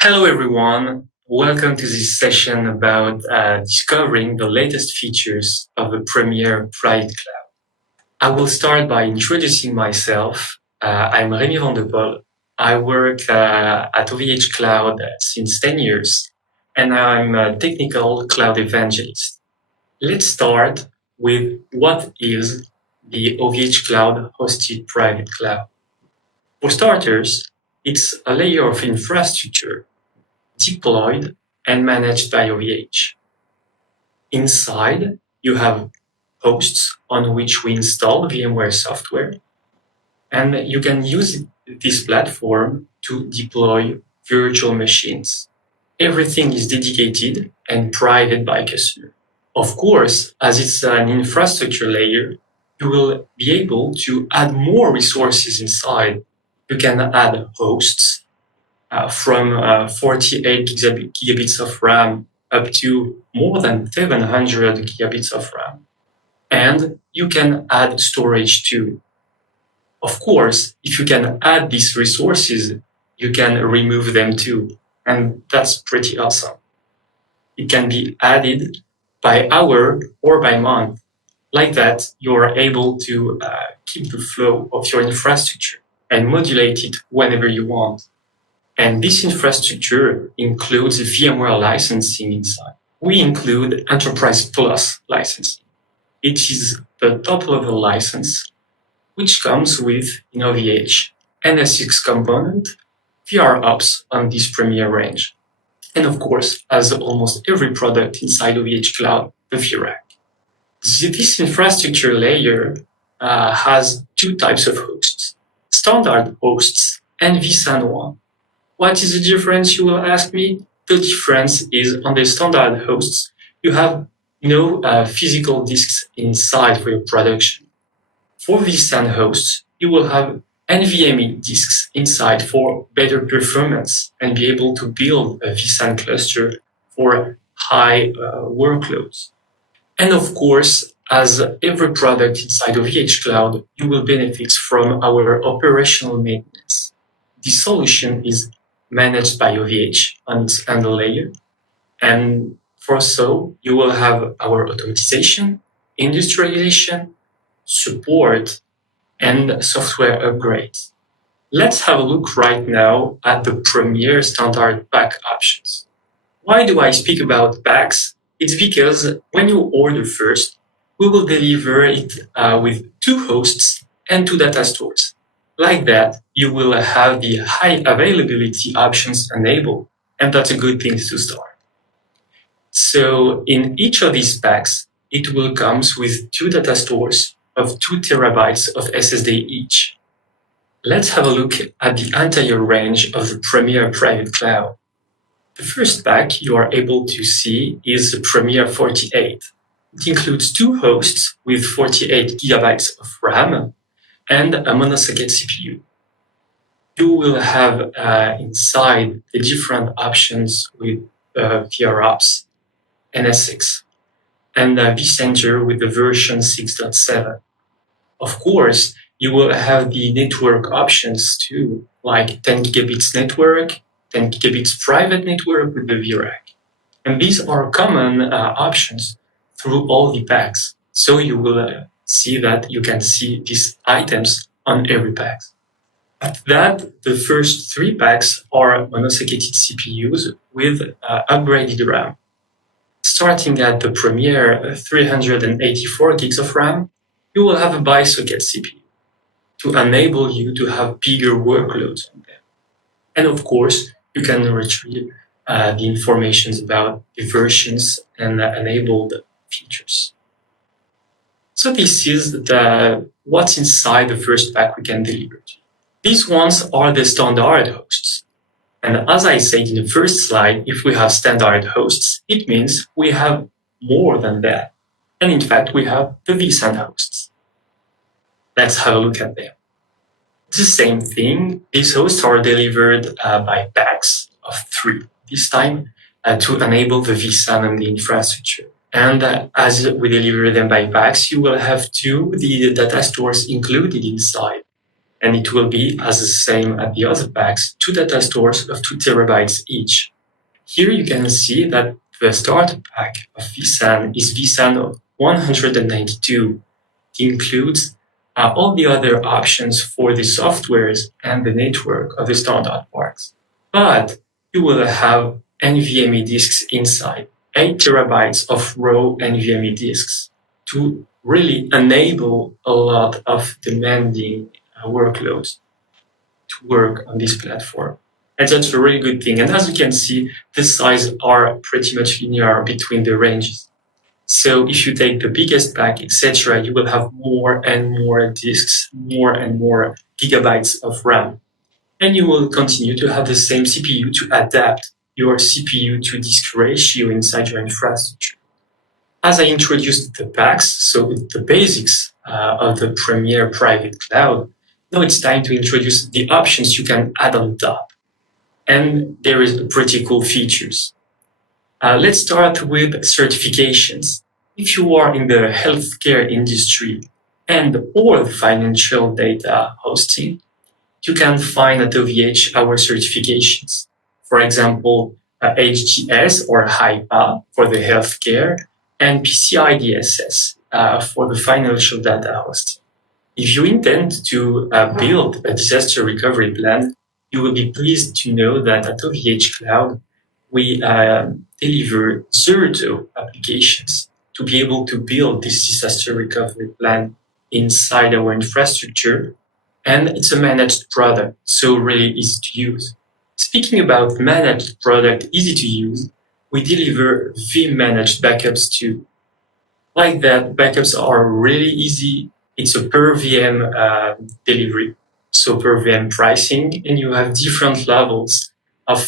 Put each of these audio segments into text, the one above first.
Hello everyone, welcome to this session about discovering the latest features of the Premier Private Cloud. I will start by introducing myself. I'm Rémi Van de Pol. I work at OVHcloud since 10 years, and I'm a technical cloud evangelist. Let's start with what is the OVHcloud hosted private cloud. For starters, it's a layer of infrastructure deployed and managed by OVH. Inside, you have hosts on which we install VMware software, and you can use this platform to deploy virtual machines. Everything is dedicated and private by customer. Of course, as it's an infrastructure layer, you will be able to add more resources inside. You can add hosts, from 48 gigabits of RAM up to more than 700 gigabits of RAM. And you can add storage too. Of course, if you can add these resources, you can remove them too. And that's pretty awesome. It can be added by hour or by month. Like that, you are able to keep the flow of your infrastructure and modulate it whenever you want. And this infrastructure includes VMware licensing inside. We include Enterprise Plus licensing. It is the top-level license, which comes with, in OVH, NSX component, VR ops on this Premier range. And of course, as almost every product inside OVHcloud, the VRAC. This infrastructure layer has two types of hosts, standard hosts and vSAN 1. What is the difference, you will ask me? The difference is on the standard hosts, you have no physical disks inside for your production. For vSAN hosts, you will have NVMe disks inside for better performance and be able to build a vSAN cluster for high workloads. And of course, as every product inside of VHcloud, you will benefit from our operational maintenance. This solution is managed by OVH on its handle layer. And for so, you will have our automatization, industrialization, support, and software upgrades. Let's have a look right now at the Premier standard pack options. Why do I speak about packs? It's because when you order first, we will deliver it with 2 hosts and 2 data stores. Like that, you will have the high availability options enabled, and that's a good thing to start. So in each of these packs, it will come with 2 data stores of 2 terabytes of SSD each. Let's have a look at the entire range of the Premier Private Cloud. The first pack you are able to see is the Premier 48. It includes 2 hosts with 48 gigabytes of RAM and a monosocket CPU. You will have inside the different options with VROps, NSX, and vCenter with the version 6.7. Of course, you will have the network options too, like 10 gigabits network, 10 gigabits private network with the VRAC. And these are common options through all the packs. So you will see that you can see these items on every pack. At that, the first 3 packs are monosocketed CPUs with upgraded RAM. Starting at the Premier 384 gigs of RAM, you will have a bisocket CPU to enable you to have bigger workloads on them. And of course, you can retrieve the information about the versions and enabled features. So this is what's inside the first pack we can deliver to you. These ones are the standard hosts. And as I said in the first slide, if we have standard hosts, it means we have more than that. And in fact, we have the vSAN hosts. Let's have a look at them. It's the same thing. These hosts are delivered by packs of 3, this time to enable the vSAN and the infrastructure. And as we deliver them by packs, you will have 2 the data stores included inside. and it will be as the same as the other packs, 2 data stores of 2 terabytes each. Here you can see that the starter pack of vSAN is vSAN 192. It includes all the other options for the softwares and the network of the standard parts. But you will have NVMe disks inside, 8 terabytes of raw NVMe disks to really enable a lot of demanding workloads to work on this platform. And that's a really good thing. And as you can see, the sizes are pretty much linear between the ranges. So if you take the biggest pack, etc., you will have more and more disks, more and more gigabytes of RAM. And you will continue to have the same CPU to adapt your CPU to disk ratio inside your infrastructure. As I introduced the packs, so the basics of the Premier Private Cloud, now it's time to introduce the options you can add on top. And there is pretty cool features. Let's start with certifications. If you are in the healthcare industry and or financial data hosting, you can find at OVH our certifications. For example, HGS or HIPAA for the healthcare and PCI DSS for the financial data hosting. If you intend to build a disaster recovery plan, you will be pleased to know that at OVHcloud, we deliver Zerto applications to be able to build this disaster recovery plan inside our infrastructure. And it's a managed product, so really easy to use. Speaking about managed product, easy to use, we deliver Vim managed backups too. Like that, backups are really easy. It's a per VM delivery, so per VM pricing, and you have different levels of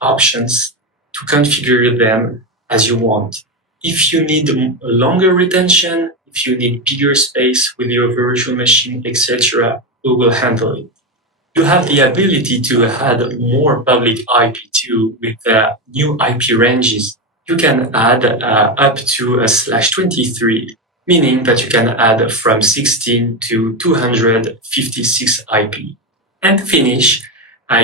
options to configure them as you want. If you need a longer retention, if you need bigger space with your virtual machine, etc., we will handle it. You have the ability to add more public IP too with new IP ranges. You can add up to a /23, meaning that you can add from 16 to 256 IP. And finish,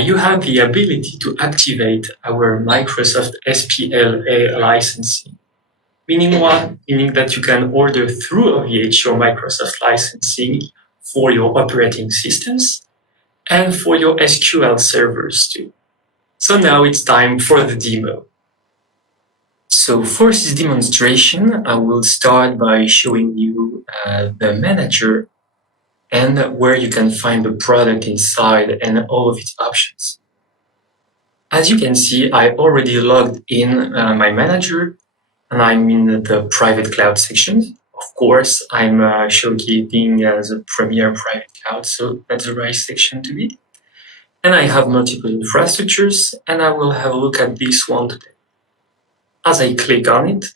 you have the ability to activate our Microsoft SPLA licensing. Meaning what? Meaning that you can order through OVH your Microsoft licensing for your operating systems and for your SQL servers too. So now it's time for the demo. So for this demonstration, I will start by showing you the manager and where you can find the product inside and all of its options. As you can see, I already logged in my manager and I'm in the private cloud section. Of course, I'm showcasing the Premier Private Cloud, so that's the right section to be. And I have multiple infrastructures, and I will have a look at this one today. As I click on it,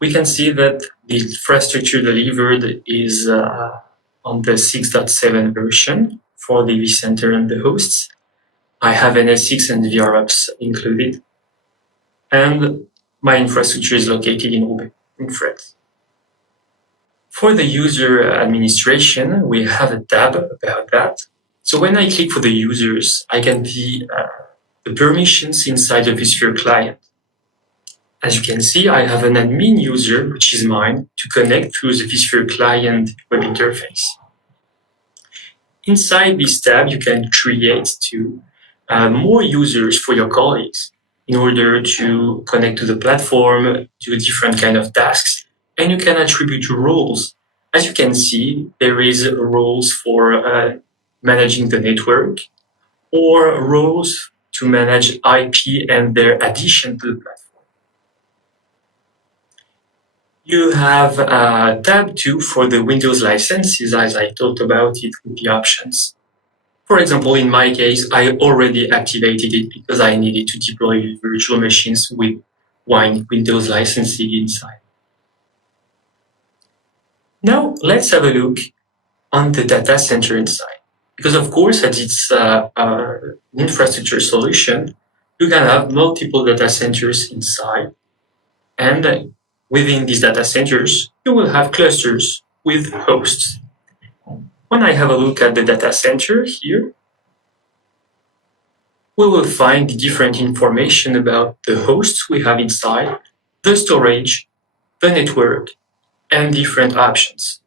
we can see that the infrastructure delivered is on the 6.7 version for the vCenter and the hosts. I have NS6 and VRUps included, and my infrastructure is located in Roubaix, in France. For the user administration, we have a tab about that. So when I click for the users, I can see the permissions inside the vSphere client. As you can see, I have an admin user, which is mine, to connect through the vSphere client web interface. Inside this tab, you can create more users for your colleagues in order to connect to the platform, do different kind of tasks, and you can attribute roles. As you can see, there is roles for managing the network or roles to manage IP and their addition to the platform. You have tab 2 for the Windows licenses, as I talked about it with the options. For example, in my case, I already activated it because I needed to deploy virtual machines with Windows licensing inside. Now, let's have a look on the data center inside. Because of course, as it's an infrastructure solution, you can have multiple data centers inside. And within these data centers, you will have clusters with hosts. When I have a look at the data center here, we will find the different information about the hosts we have inside, the storage, the network, and different options.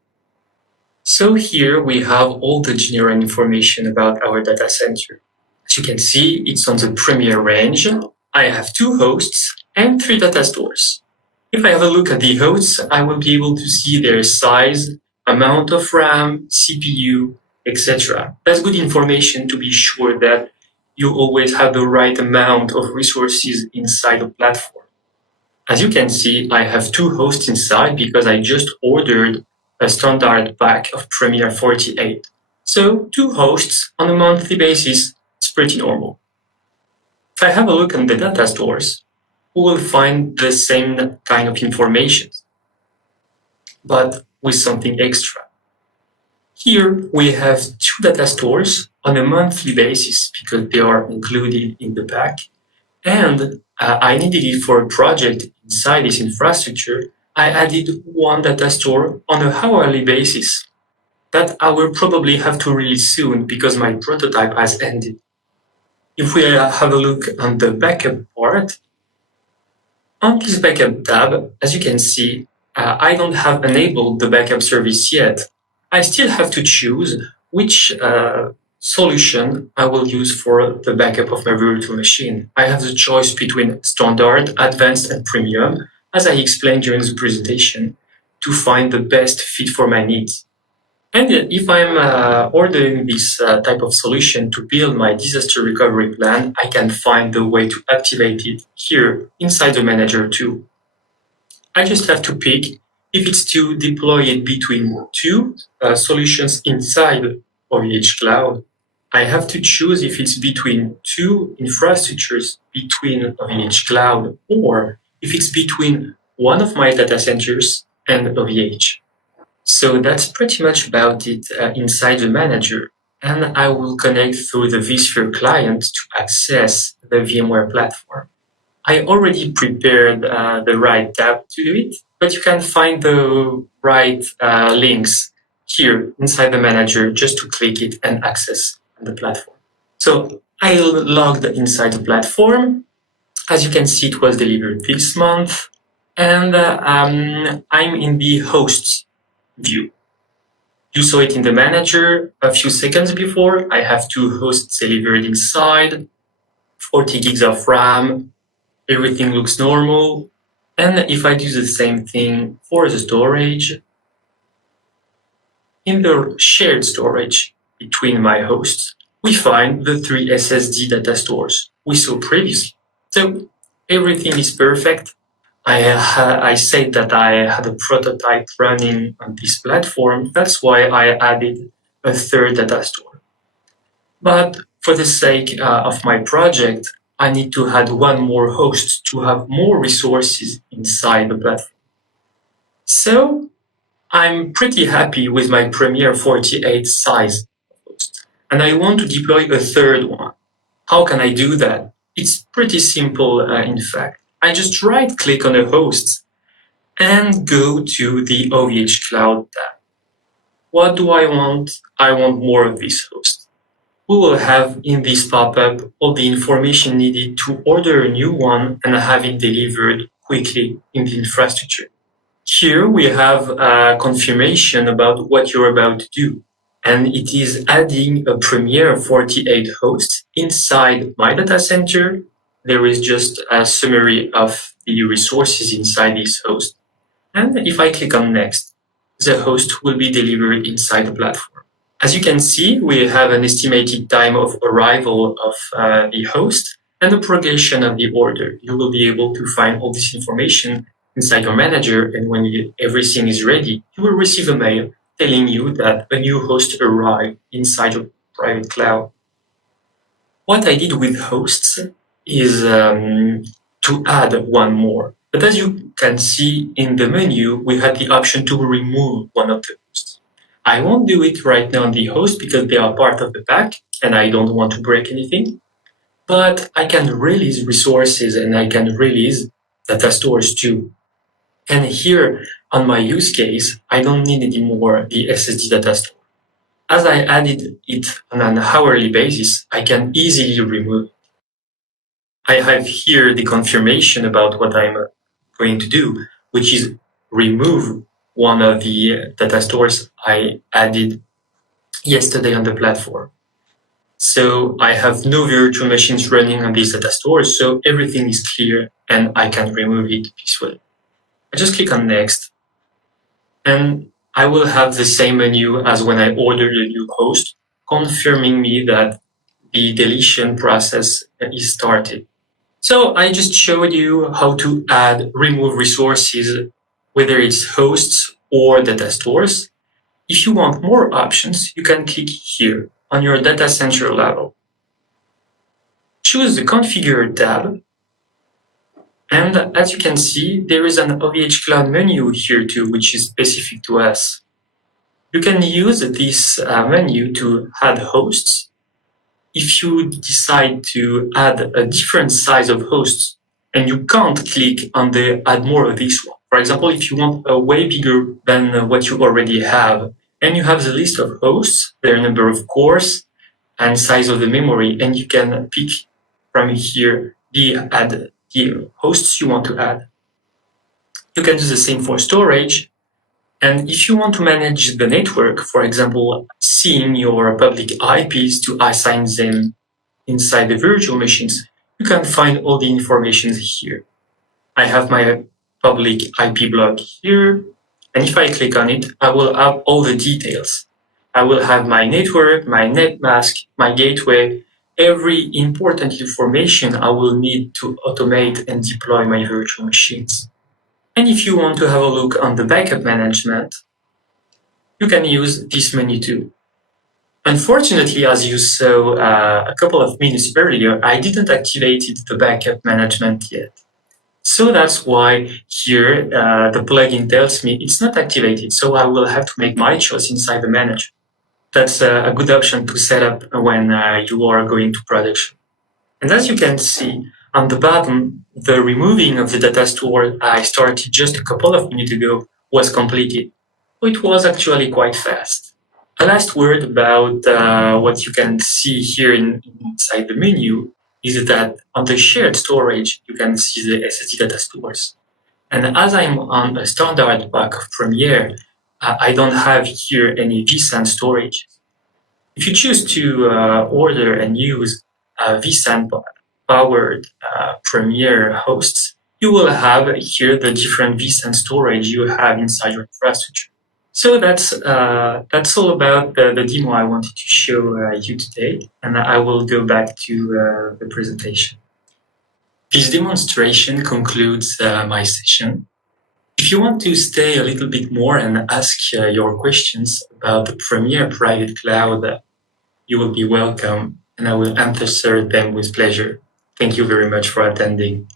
So here we have all the general information about our data center. As you can see, it's on the Premier range. I have 2 hosts and 3 data stores. If I have a look at the hosts, I will be able to see their size, amount of RAM, CPU, etc. That's good information to be sure that you always have the right amount of resources inside the platform. As you can see, I have 2 hosts inside because I just ordered a standard pack of Premier 48. So 2 hosts on a monthly basis is pretty normal. If I have a look at the data stores, we will find the same kind of information, but with something extra. Here we have 2 data stores on a monthly basis because they are included in the pack. And I needed it for a project inside this infrastructure. I added 1 data store on an hourly basis that I will probably have to release soon because my prototype has ended. If we have a look on the backup part, on this backup tab, as you can see, I don't have enabled the backup service yet. I still have to choose which solution I will use for the backup of my virtual machine. I have the choice between standard, advanced, and premium, as I explained during the presentation, to find the best fit for my needs. And if I'm ordering this type of solution to build my disaster recovery plan, I can find the way to activate it here inside the manager too. I just have to pick if it's to deploy it between 2 solutions inside OVHcloud. I have to choose if it's between 2 infrastructures between OVHcloud or if it's between one of my data centers and OVH. So that's pretty much about it inside the manager. And I will connect through the vSphere client to access the VMware platform. I already prepared the right tab to do it, but you can find the right links here inside the manager just to click it and access the platform. So I logged inside the platform. As you can see, it was delivered this month, and I'm in the hosts view. You saw it in the manager a few seconds before. I have 2 hosts delivered inside, 40 gigs of RAM. Everything looks normal. And if I do the same thing for the storage, in the shared storage between my hosts, we find the 3 SSD data stores we saw previously. So everything is perfect. I said that I had a prototype running on this platform. That's why I added a 3rd data store. But for the sake of my project, I need to add 1 more host to have more resources inside the platform. So I'm pretty happy with my Premier 48 size host, and I want to deploy a 3rd one. How can I do that? It's pretty simple, in fact. I just right-click on the host and go to the OVHcloud tab. What do I want? I want more of this host. We will have in this pop-up all the information needed to order a new one and have it delivered quickly in the infrastructure. Here we have a confirmation about what you're about to do, and it is adding a Premier 48 host inside my data center. There is just a summary of the resources inside this host. And if I click on next, the host will be delivered inside the platform. As you can see, we have an estimated time of arrival of the host and the progression of the order. You will be able to find all this information inside your manager, and when everything is ready, you will receive a mail telling you that a new host arrived inside your private cloud. What I did with hosts is to add 1 more. But as you can see in the menu, we had the option to remove 1 of the hosts. I won't do it right now on the host because they are part of the pack and I don't want to break anything. But I can release resources and I can release data stores too. And here on my use case, I don't need anymore the SSD data store. as I added it on an hourly basis, I can easily remove it. I have here the confirmation about what I'm going to do, which is remove one of the data stores I added yesterday on the platform. So I have no virtual machines running on these data stores, so everything is clear and I can remove it peacefully. I just click on next, and I will have the same menu as when I ordered a new host, confirming me that the deletion process is started. So I just showed you how to add, remove resources, whether it's hosts or data stores. If you want more options, you can click here on your data center level. Choose the Configure tab, and as you can see, there is an OVHcloud menu here too, which is specific to us. You can use this menu to add hosts. If you decide to add a different size of hosts and you can't click on the add more of this one, for example, if you want a way bigger than what you already have, and you have the list of hosts, their number of cores, and size of the memory, and you can pick from here the hosts you want to add. You can do the same for storage. And if you want to manage the network, for example, seeing your public IPs to assign them inside the virtual machines, you can find all the information here. I have my public IP block here, and if I click on it, I will have all the details. I will have my network, my net mask, my gateway, every important information I will need to automate and deploy my virtual machines. And if you want to have a look on the backup management, you can use this menu too. Unfortunately, as you saw a couple of minutes earlier, I didn't activate the backup management yet. So that's why here the plugin tells me it's not activated, so I will have to make my choice inside the manager. That's a good option to set up when you are going to production. And as you can see on the bottom, the removing of the data store I started just a couple of minutes ago was completed. It was actually quite fast. A last word about what you can see here inside the menu is that on the shared storage, you can see the SSD data stores. And as I'm on a standard pack of Premier, I don't have here any vSAN storage. If you choose to order and use vSAN powered Premier hosts, you will have here the different vSAN storage you have inside your infrastructure. So that's all about the demo I wanted to show you today, and I will go back to the presentation. This demonstration concludes my session. If you want to stay a little bit more and ask your questions about the Premier Private Cloud, you will be welcome, and I will answer them with pleasure. Thank you very much for attending.